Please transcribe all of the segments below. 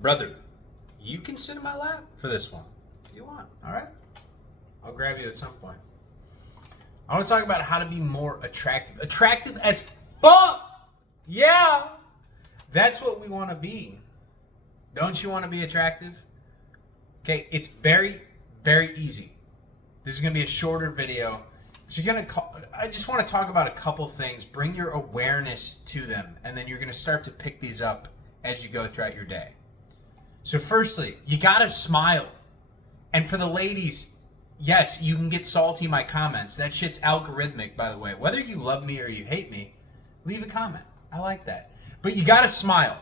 Brother, you can sit in my lap for this one if you want, all right? I'll grab you at some point. I want to talk about how to be more attractive. Attractive as fuck! Yeah! That's what we want to be. Don't you want to be attractive? Okay, it's very, very easy. This is going to be a shorter video. So I just want to talk about a couple things. Bring your awareness to them, and then you're going to start to pick these up as you go throughout your day. So firstly, you got to smile. And for the ladies, yes, you can get salty in my comments. That shit's algorithmic, by the way. Whether you love me or you hate me, leave a comment. I like that. But you got to smile.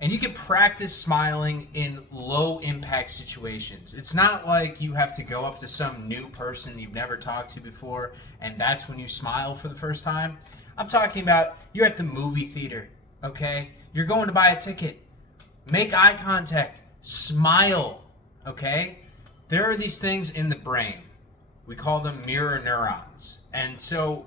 And you can practice smiling in low-impact situations. It's not like you have to go up to some new person you've never talked to before, and that's when you smile for the first time. I'm talking about you're at the movie theater, okay? You're going to buy a ticket. Make eye contact. Smile, okay? There are these things in the brain. We call them mirror neurons. And so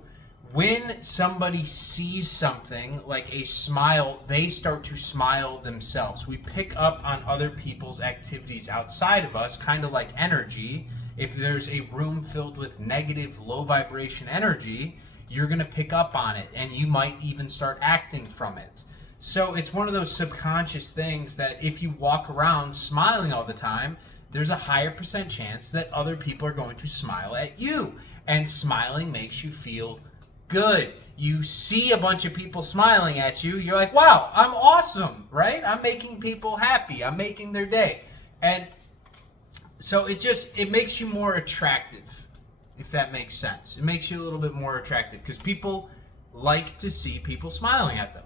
when somebody sees something like a smile, they start to smile themselves. We pick up on other people's activities outside of us, kind of like energy. If there's a room filled with negative, low vibration energy, you're going to pick up on it, and you might even start acting from it. So it's one of those subconscious things that if you walk around smiling all the time, there's a higher % chance that other people are going to smile at you. And smiling makes you feel good. You see a bunch of people smiling at you, you're like, wow, I'm awesome, right? I'm making people happy. I'm making their day. And so it makes you more attractive, if that makes sense. It makes you a little bit more attractive because people like to see people smiling at them.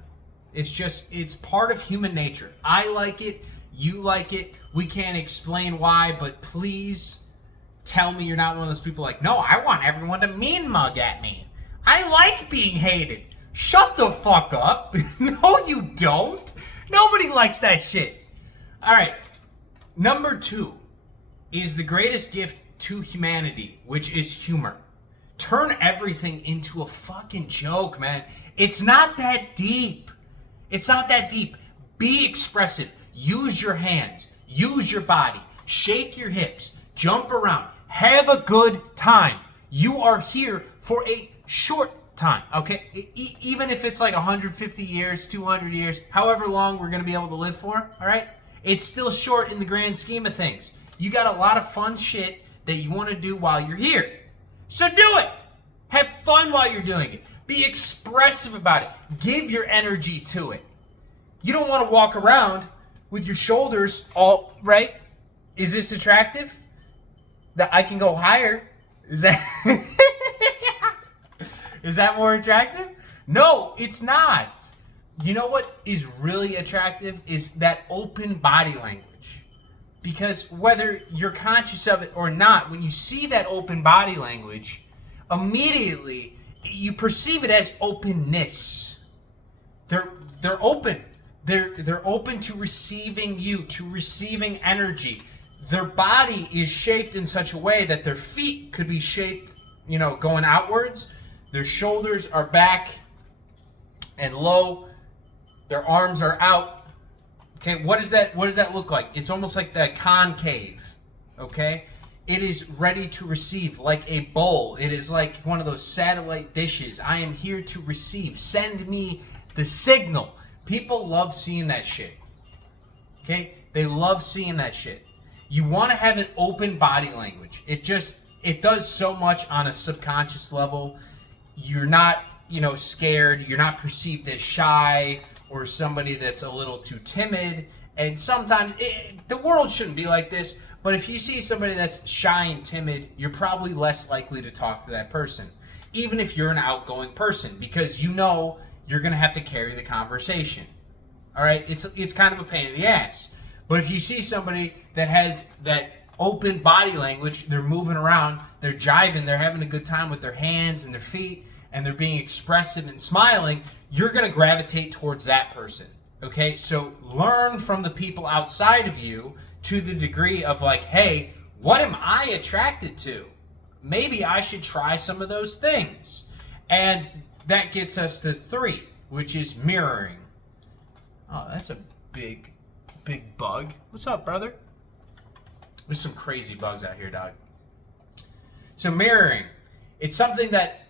It's part of human nature. I like it. You like it. We can't explain why, but please tell me you're not one of those people like, no, I want everyone to mean mug at me. I like being hated. Shut the fuck up. No, you don't. Nobody likes that shit. All right. Number 2 is the greatest gift to humanity, which is humor. Turn everything into a fucking joke, man. It's not that deep. It's not that deep. Be expressive. Use your hands. Use your body. Shake your hips. Jump around. Have a good time. You are here for a short time, okay? Even if it's like 150 years, 200 years, however long we're going to be able to live for, all right? It's still short in the grand scheme of things. You got a lot of fun shit that you want to do while you're here. So do it. Have fun while you're doing it. Be expressive about it. Give your energy to it. You don't want to walk around with your shoulders all, right? Is this attractive? That I can go higher? Is that... Is that more attractive? No, it's not. You know what is really attractive is that open body language. Because whether you're conscious of it or not, when you see that open body language, immediately you perceive it as openness. They're open. They're open to receiving you, to receiving energy. Their body is shaped in such a way that their feet could be shaped, going outwards. Their shoulders are back and low. Their arms are out. Okay, what does that look like? It's almost like the concave. Okay? It is ready to receive like a bowl. It is like one of those satellite dishes. I am here to receive. Send me the signal. People love seeing that shit. Okay? They love seeing that shit. You want to have an open body language. It does so much on a subconscious level. You're not, scared. You're not perceived as shy or somebody that's a little too timid. And sometimes the world shouldn't be like this. But if you see somebody that's shy and timid, you're probably less likely to talk to that person. Even if you're an outgoing person, because you're going to have to carry the conversation. All right? It's kind of a pain in the ass. But if you see somebody that has that open body language, they're moving around, they're jiving, they're having a good time with their hands and their feet, and they're being expressive and smiling, you're going to gravitate towards that person. Okay? So learn from the people outside of you to the degree of like, hey, what am I attracted to? Maybe I should try some of those things. And that gets us to 3, which is mirroring. Oh, that's a big big bug. What's up, brother? There's some crazy bugs out here, dog. So mirroring. It's something that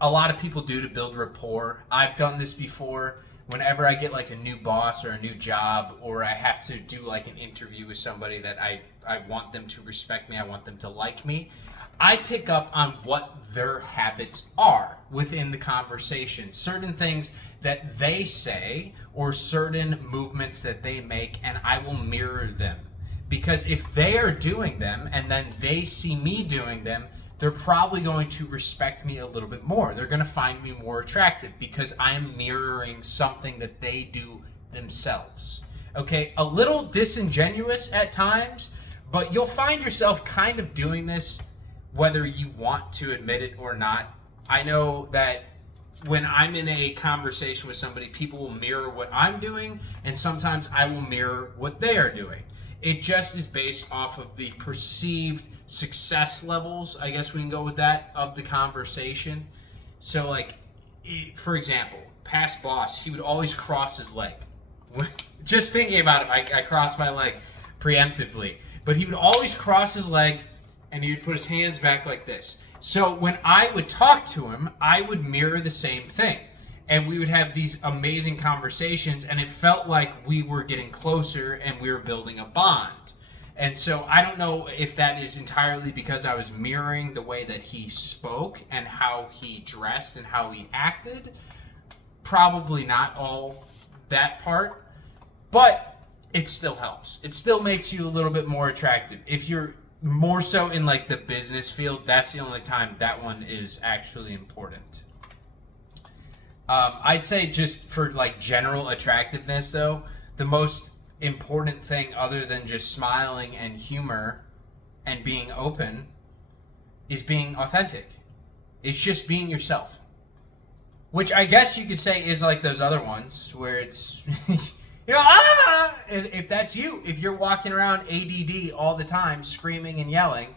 a lot of people do to build rapport. I've done this before. Whenever I get like a new boss or a new job, or I have to do like an interview with somebody that I want them to respect me, I want them to like me, I pick up on what their habits are within the conversation. Certain things that they say or certain movements that they make, and I will mirror them. Because if they are doing them and then they see me doing them, they're probably going to respect me a little bit more. They're going to find me more attractive because I'm mirroring something that they do themselves. Okay, a little disingenuous at times, but you'll find yourself kind of doing this whether you want to admit it or not. I know that when I'm in a conversation with somebody, people will mirror what I'm doing, and sometimes I will mirror what they are doing. It just is based off of the perceived success levels, I guess we can go with that, of the conversation. So like, for example, past boss, he would always cross his leg. Just thinking about it, I crossed my leg preemptively. But he would always cross his leg and he would put his hands back like this. So when I would talk to him, I would mirror the same thing. And we would have these amazing conversations, and it felt like we were getting closer and we were building a bond. And so I don't know if that is entirely because I was mirroring the way that he spoke and how he dressed and how he acted. Probably not all that part, but it still helps. It still makes you a little bit more attractive. If you're more so in like the business field, that's the only time that one is actually important. I'd say just for like general attractiveness though, the most important thing other than just smiling and humor and being open is being authentic. It's just being yourself. Which I guess you could say is like those other ones where it's, if that's you, if you're walking around ADD all the time, screaming and yelling,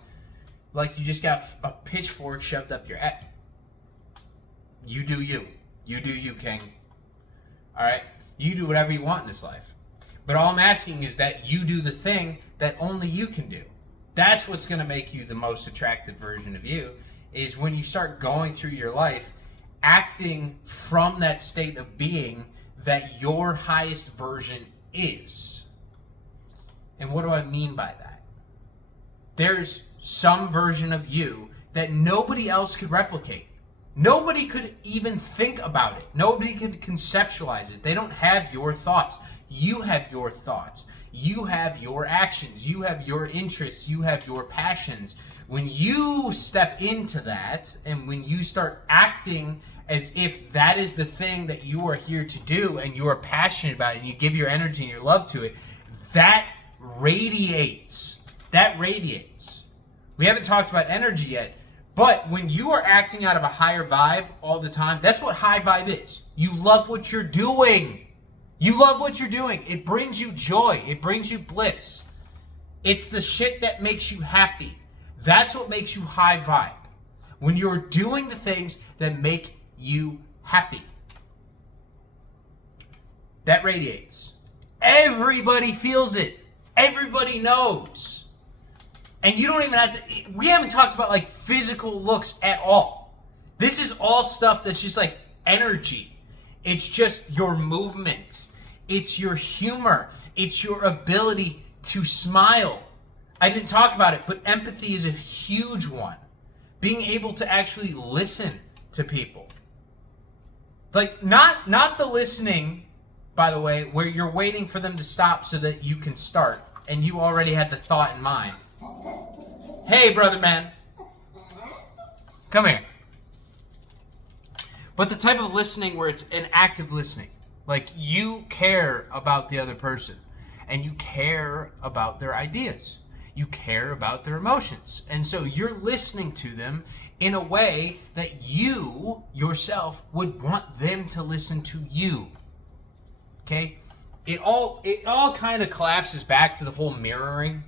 like you just got a pitchfork shoved up your ass. You do you. You do you, King. All right? You do whatever you want in this life. But all I'm asking is that you do the thing that only you can do. That's what's going to make you the most attractive version of you, is when you start going through your life acting from that state of being that your highest version is. And what do I mean by that? There's some version of you that nobody else could replicate. Nobody could even think about it. Nobody could conceptualize it. They don't have your thoughts. You have your thoughts. You have your actions. You have your interests. You have your passions. When you step into that and when you start acting as if that is the thing that you are here to do and you are passionate about it and you give your energy and your love to it, that radiates. That radiates. We haven't talked about energy yet. But when you are acting out of a higher vibe all the time, that's what high vibe is. You love what you're doing. You love what you're doing. It brings you joy. It brings you bliss. It's the shit that makes you happy. That's what makes you high vibe. When you're doing the things that make you happy. That radiates. Everybody feels it. Everybody knows. And you don't even have to, we haven't talked about like physical looks at all. This is all stuff that's just like energy. It's just your movement. It's your humor. It's your ability to smile. I didn't talk about it, but empathy is a huge one. Being able to actually listen to people. Like not the listening, by the way, where you're waiting for them to stop so that you can start and you already had the thought in mind. Hey, brother man. Come here. But the type of listening where it's an active listening. Like you care about the other person. And you care about their ideas. You care about their emotions. And so you're listening to them in a way that you, yourself, would want them to listen to you. Okay? It all kind of collapses back to the whole mirroring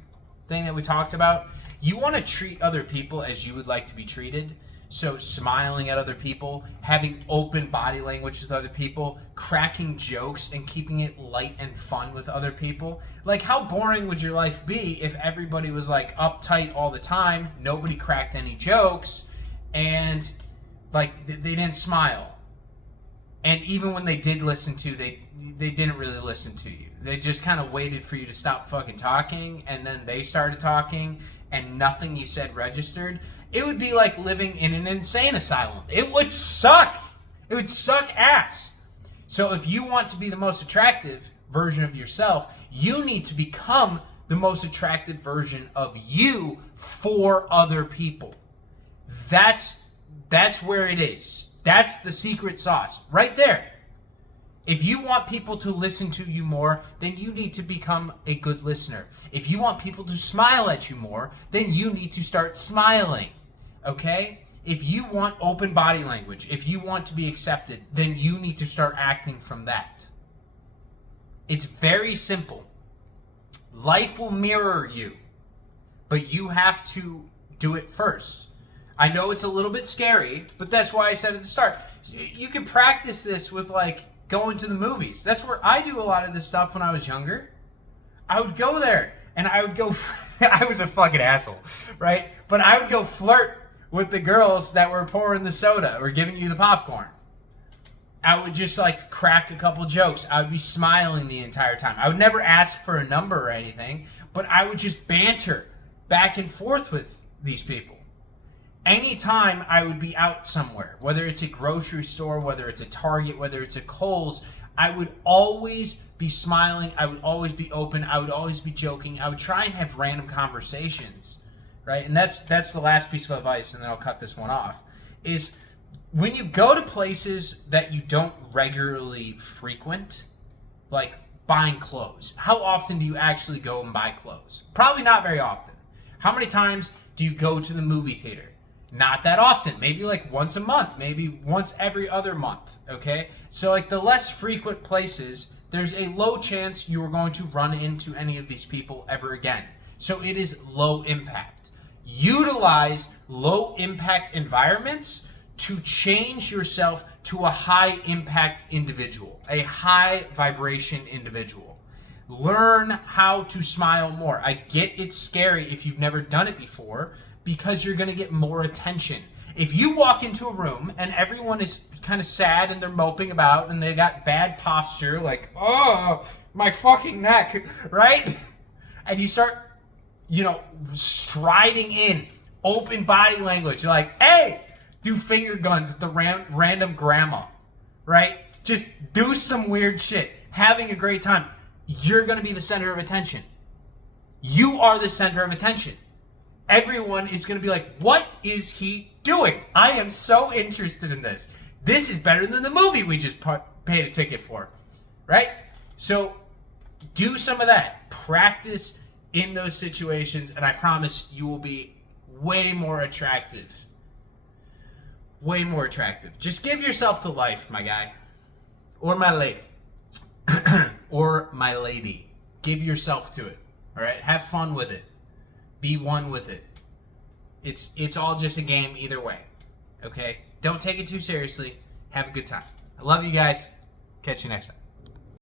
thing that we talked about. You want to treat other people as you would like to be treated. So smiling at other people, having open body language with other people, cracking jokes and keeping it light and fun with other people. Like, how boring would your life be if everybody was like uptight all the time, nobody cracked any jokes, and like they didn't smile. And even when they did listen to, they didn't really listen to you. They just kind of waited for you to stop fucking talking, and then they started talking, and nothing you said registered. It would be like living in an insane asylum. It would suck. It would suck ass. So if you want to be the most attractive version of yourself, you need to become the most attractive version of you for other people. That's where it is. That's the secret sauce right there. If you want people to listen to you more, then you need to become a good listener. If you want people to smile at you more, then you need to start smiling. Okay? If you want open body language, if you want to be accepted, then you need to start acting from that. It's very simple. Life will mirror you, but you have to do it first. I know it's a little bit scary, but that's why I said at the start, you can practice this with like going to the movies. That's where I do a lot of this stuff when I was younger. I would go there and I would go, I was a fucking asshole, right? But I would go flirt with the girls that were pouring the soda or giving you the popcorn. I would just like crack a couple jokes. I would be smiling the entire time. I would never ask for a number or anything, but I would just banter back and forth with these people. Anytime I would be out somewhere, whether it's a grocery store, whether it's a Target, whether it's a Kohl's, I would always be smiling. I would always be open. I would always be joking. I would try and have random conversations, right? And that's the last piece of advice, and then I'll cut this one off, is when you go to places that you don't regularly frequent, like buying clothes, how often do you actually go and buy clothes? Probably not very often. How many times do you go to the movie theater? Not that often, maybe like once a month, maybe once every other month, okay? So like the less frequent places, there's a low chance you are going to run into any of these people ever again. So it is low impact. Utilize low impact environments to change yourself to a high impact individual, a high vibration individual. Learn how to smile more. I get it's scary if you've never done it before, because you're going to get more attention. If you walk into a room and everyone is kind of sad and they're moping about and they got bad posture, like, oh, my fucking neck, right? And you start, striding in, open body language. You're like, hey, do finger guns at the random grandma, right? Just do some weird shit. Having a great time. You're going to be the center of attention. You are the center of attention. Everyone is going to be like, what is he doing? I am so interested in this. This is better than the movie we just paid a ticket for, right? So do some of that. Practice in those situations, and I promise you will be way more attractive. Way more attractive. Just give yourself to life, my guy. Or my lady. Or my lady. Give yourself to it. All right? Have fun with it. Be one with it. It's all just a game either way. Okay? Don't take it too seriously. Have a good time. I love you guys. Catch you next time.